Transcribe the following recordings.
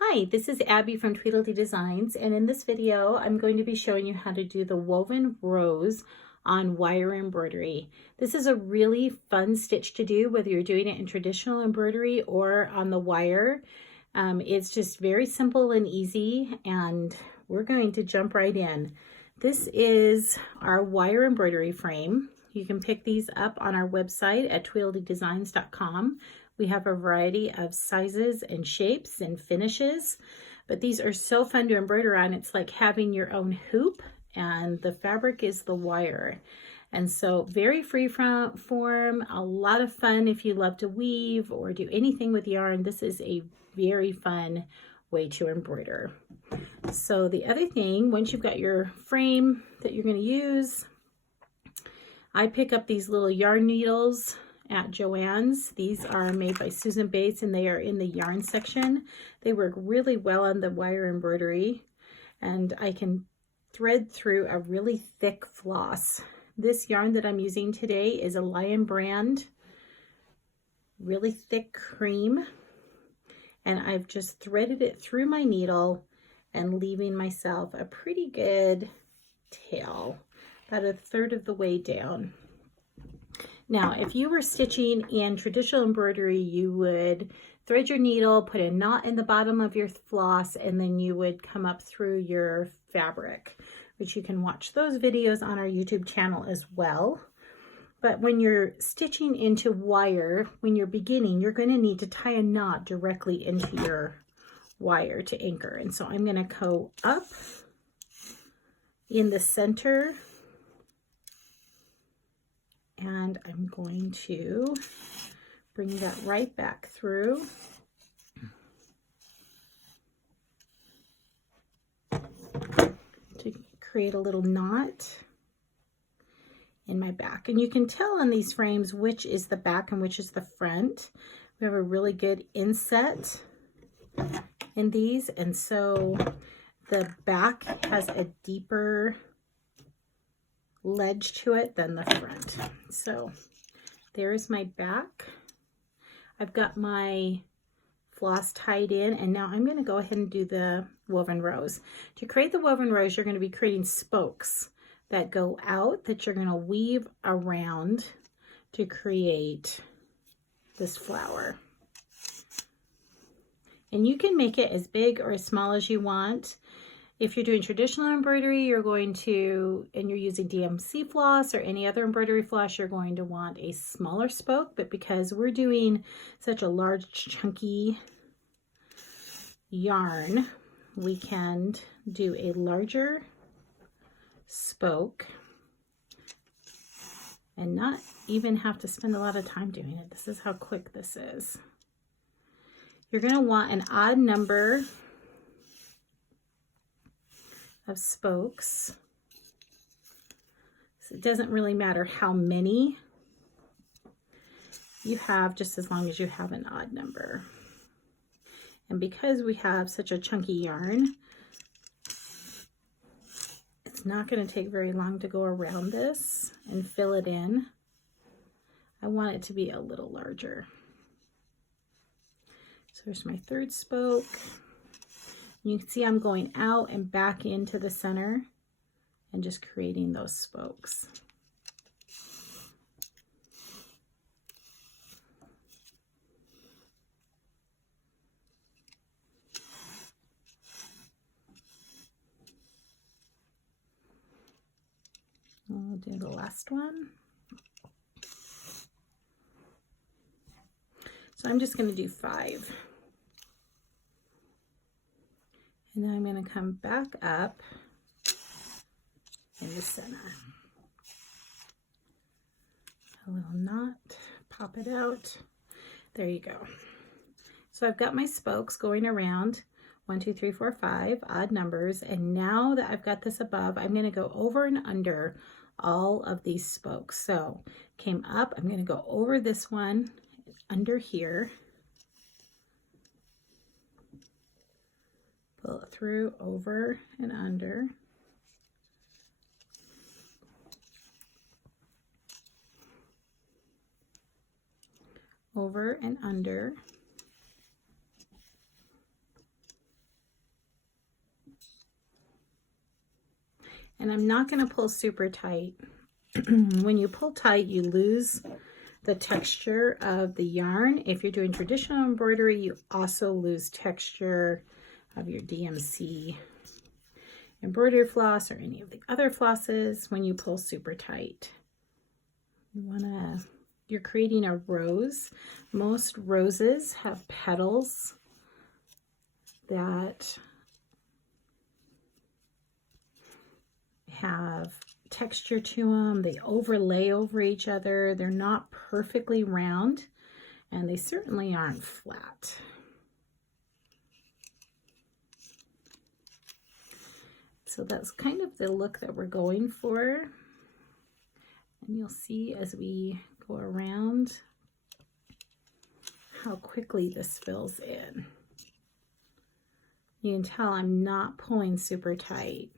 Hi, this is Abby from Tweetle Dee Designs, and in this video I'm going to be showing you how to do the woven rose on wire embroidery. This is a really fun stitch to do, whether you're doing it in traditional embroidery or on the wire. It's just very simple and easy, and we're going to jump right in. This is our wire embroidery frame. You can pick these up on our website at tweetledeedesigns.com. We have a variety of sizes and shapes and finishes, but these are so fun to embroider on. It's like having your own hoop, and the fabric is the wire. And so very free form, a lot of fun if you love to weave or do anything with yarn. This is a very fun way to embroider. So the other thing, once you've got your frame that you're going to use, I pick up these little yarn needles at Joann's. These are made by Susan Bates, and they are in the yarn section. They work really well on the wire embroidery, and I can thread through a really thick floss. This yarn that I'm using today is a Lion brand, really thick cream, and I've just threaded it through my needle and leaving myself a pretty good tail, about a third of the way down. Now, if you were stitching in traditional embroidery, you would thread your needle, put a knot in the bottom of your floss, and then you would come up through your fabric, which you can watch those videos on our YouTube channel as well. But when you're stitching into wire, when you're beginning, you're going to need to tie a knot directly into your wire to anchor. And so I'm going to go up in the center, and I'm going to bring that right back through. To create a little knot in my back. And you can tell on these frames which is the back and which is the front. We have a really good inset in these, and so the back has a deeper ledge to it than the front. So there's my back. I've got my floss tied in, and now I'm going to go ahead and do the woven rose. To create the woven rose, you're going to be creating spokes that go out that you're going to weave around to create this flower. And you can make it as big or as small as you want. If you're doing traditional embroidery, you're going to, and you're using DMC floss or any other embroidery floss, you're going to want a smaller spoke. But because we're doing such a large, chunky yarn, we can do a larger spoke and not even have to spend a lot of time doing it. This is how quick this is. You're going to want an odd number of spokes. So it doesn't really matter how many you have, just as long as you have an odd number. And because we have such a chunky yarn, it's not going to take very long to go around this and fill it in. I want it to be a little larger. So there's my third spoke. You can see I'm going out and back into the center and just creating those spokes. I'll do the last one. So I'm just going to do 5. And then I'm going to come back up in the center. A little knot, pop it out. There you go. So I've got my spokes going around 1, 2, 3, 4, 5, odd numbers. And now that I've got this above, I'm going to go over and under all of these spokes. So came up, I'm going to go over this one, under here. Pull it through, over and under. Over and under. And I'm not going to pull super tight. When you pull tight, you lose the texture of the yarn. If you're doing traditional embroidery, you also lose texture of your DMC embroidery floss or any of the other flosses when you pull super tight. You're creating a rose. Most roses have petals that have texture to them. They overlay over each other. They're not perfectly round, and they certainly aren't flat. So that's kind of the look that we're going for. And you'll see as we go around how quickly this fills in. You can tell I'm not pulling super tight.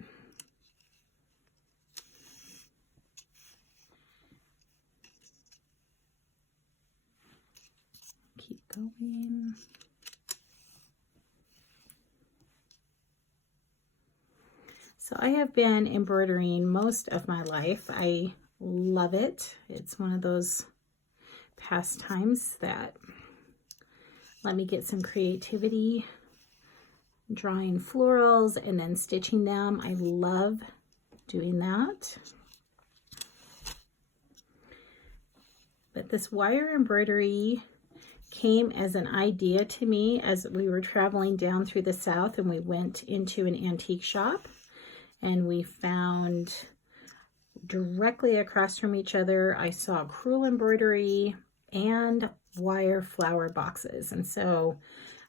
Keep going. So I have been embroidering most of my life. I love it. It's one of those pastimes that let me get some creativity, drawing florals and then stitching them. I love doing that. But this wire embroidery came as an idea to me as we were traveling down through the South, and we went into an antique shop. And we found directly across from each other, I saw crewel embroidery and wire flower boxes. And so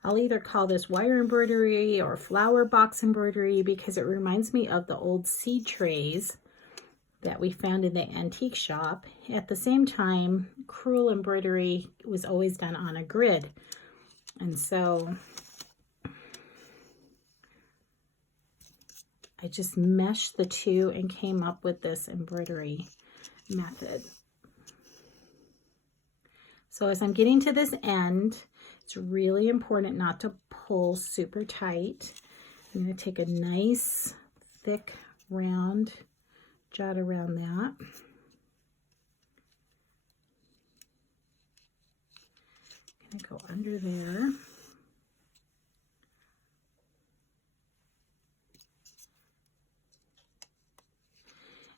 I'll either call this wire embroidery or flower box embroidery because it reminds me of the old seed trays that we found in the antique shop. At the same time, crewel embroidery was always done on a grid. And so I just meshed the two and came up with this embroidery method. So as I'm getting to this end, it's really important not to pull super tight. I'm going to take a nice thick round jot around that. I'm going to go under there.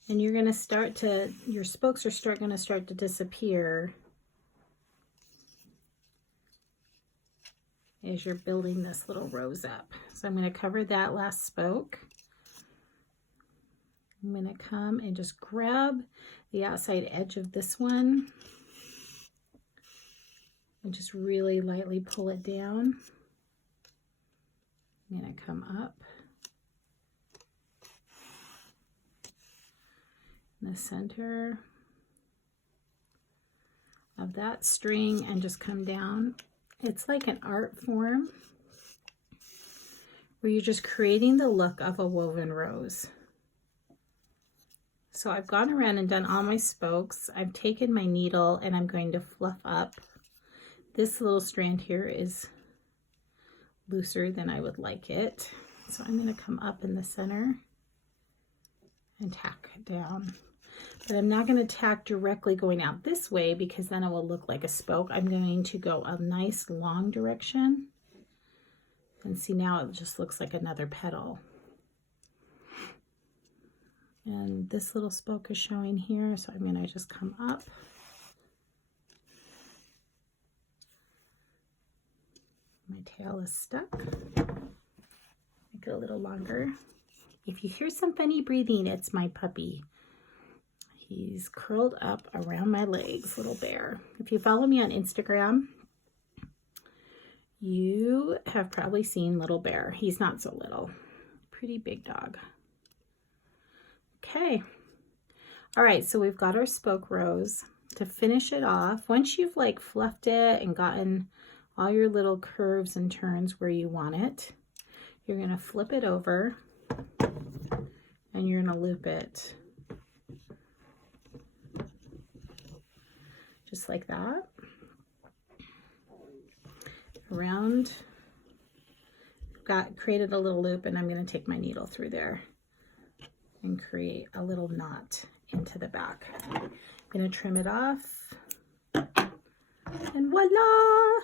And you're going to start to, your spokes are going to start to disappear as you're building this little rose up. So I'm going to cover that last spoke. I'm going to come and just grab the outside edge of this one and just really lightly pull it down. I'm going to come up in the center of that string and just come down. It's like an art form where you're just creating the look of a woven rose. So I've gone around and done all my spokes. I've taken my needle and I'm going to fluff up. This little strand here is looser than I would like it. So I'm going to come up in the center and tack it down. But I'm not going to tack directly going out this way because then it will look like a spoke. I'm going to go a nice long direction. And see, now it just looks like another petal. And this little spoke is showing here, so I'm going to just come up. My tail is stuck. Make it a little longer. If you hear some funny breathing, it's my puppy. He's curled up around my legs, little bear. If you follow me on Instagram, you have probably seen Little Bear. He's not so little. Pretty big dog. Okay. All right, so we've got our spoke rose. To finish it off, once you've like fluffed it and gotten all your little curves and turns where you want it, you're going to flip it over and you're going to loop it just like that around. Created a little loop, and I'm going to take my needle through there and create a little knot into the back. I'm going to trim it off, and voila!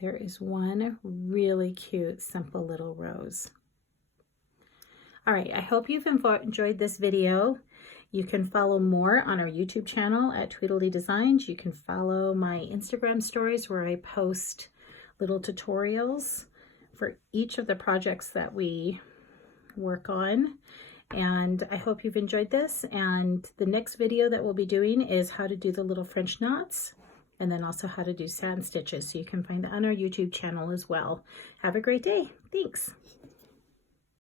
There is one really cute, simple little rose. All right, I hope you've enjoyed this video. You can follow more on our YouTube channel at Tweetle Dee Designs. You can follow my Instagram stories where I post little tutorials for each of the projects that we work on. And I hope you've enjoyed this. And the next video that we'll be doing is how to do the little French knots, and then also how to do sand stitches. So you can find that on our YouTube channel as well. Have a great day. Thanks.